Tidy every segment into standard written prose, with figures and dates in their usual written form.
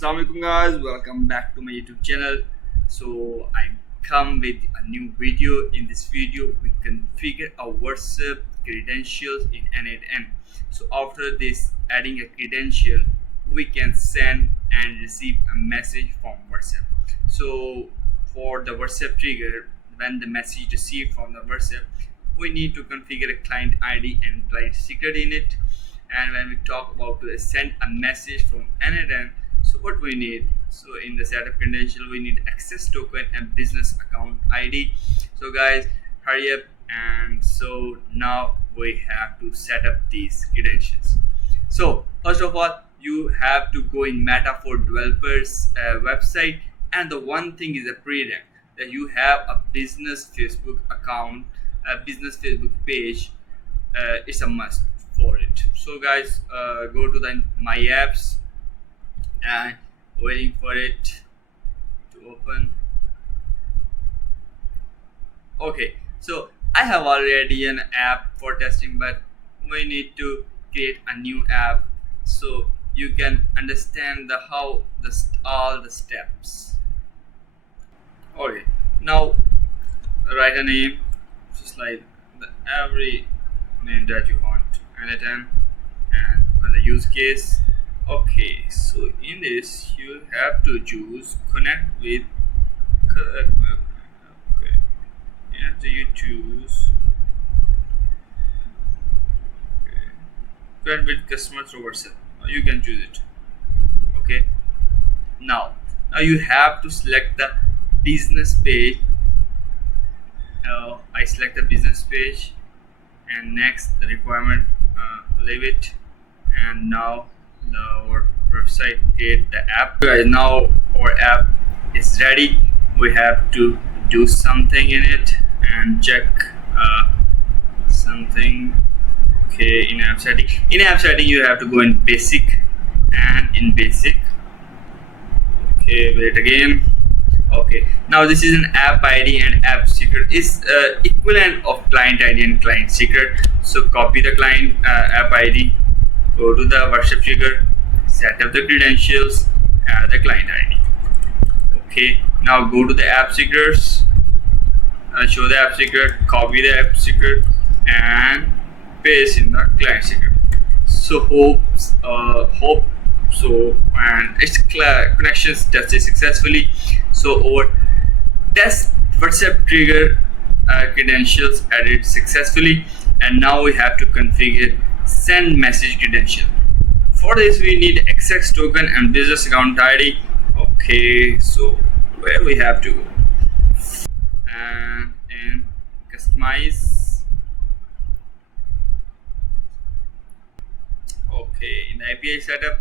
Assalamualaikum guys, welcome back to my YouTube channel. So I come with a new video. In this video we configure our WhatsApp credentials in n8n. So after this adding a credential, we can send and receive a message from WhatsApp. So for the WhatsApp trigger, when the message received from the WhatsApp, we need to configure a client ID and client secret in it. And when we talk about to send a message from n8n, so what we need, so in the setup credential we need access token and business account ID. So guys, hurry up. And so now we have to set up these credentials. So first of all, you have to go in Meta for developers website, and the one thing is a prereq that you have a business Facebook account, a business Facebook page. It's a must for it. So guys, go to the my apps and waiting for it to open. Okay, so I have already an app for testing, but we need to create a new app so you can understand the how the all the steps. Okay, now write a name just like the every name that you want, n8n, and for the use case. Okay, so in this you have to choose connect with okay, and you choose connect with customer through WhatsApp. You can choose it. Okay, now you have to select the business page. I select the business page, and next the requirement, leave it. And now our website create the app. Guys, now our app is ready. We have to do something in it and check something. Okay, in app setting you have to go in basic, and in basic, okay, wait again. Okay, now this is an app ID and app secret is equivalent of client ID and client secret. So copy the client app ID, go to the WhatsApp trigger, set up the credentials, add the client ID. Okay, now go to the app secrets, show the app secret, copy the app secret, and paste in the client secret. So hope so, and its connections tested successfully. So our test WhatsApp trigger credentials added successfully, and now we have to configure send message credential. For this we need access token and business account ID. Okay, so where we have to go, and customize. Okay, in the API setup.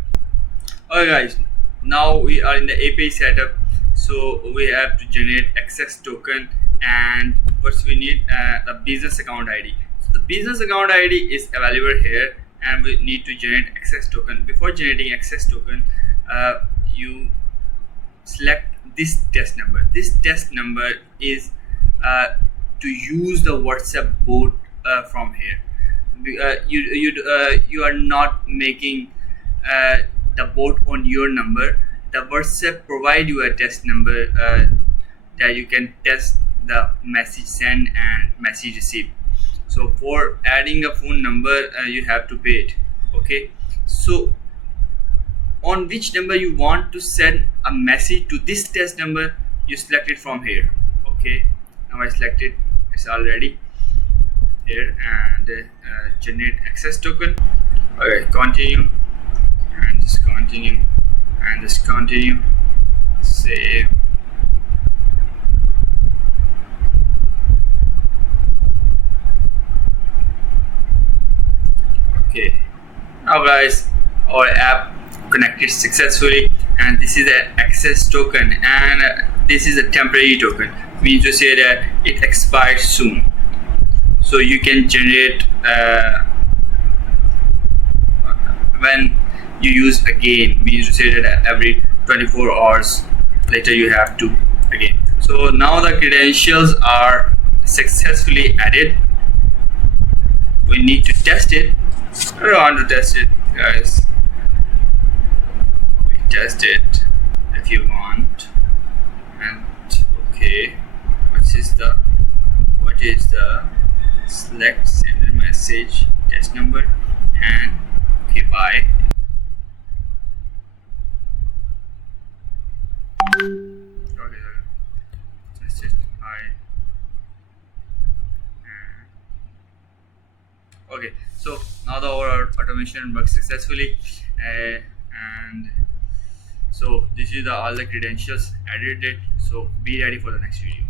Alright guys, now we are in the API setup. So we have to generate access token, and what we need, the business account ID. So the business account ID is available here, and we need to generate access token. Before generating access token, you select this test number. This test number is to use the WhatsApp bot from here. You are not making the bot on your number. The WhatsApp provide you a test number that you can test the message send and message receive. So for adding a phone number, you have to pay it. Okay, so on which number you want to send a message to this test number, you select it from here. Okay, now I select it, it's already here, and generate access token. Okay, continue, and just continue, and just continue, save. Okay, now guys, our app connected successfully, and this is an access token, and this is a temporary token, means to say that it expires soon. So you can generate when you use again, means to say that every 24 hours later you have to again. So now the credentials are successfully added. We need to test it. I don't want to test it, guys. We test it. if you want. And okay, what is the select sender message test number, and okay, bye. Okay, just hi. Okay, so now the our automation works successfully, and so this is the all the credentials added it. So be ready for the next video.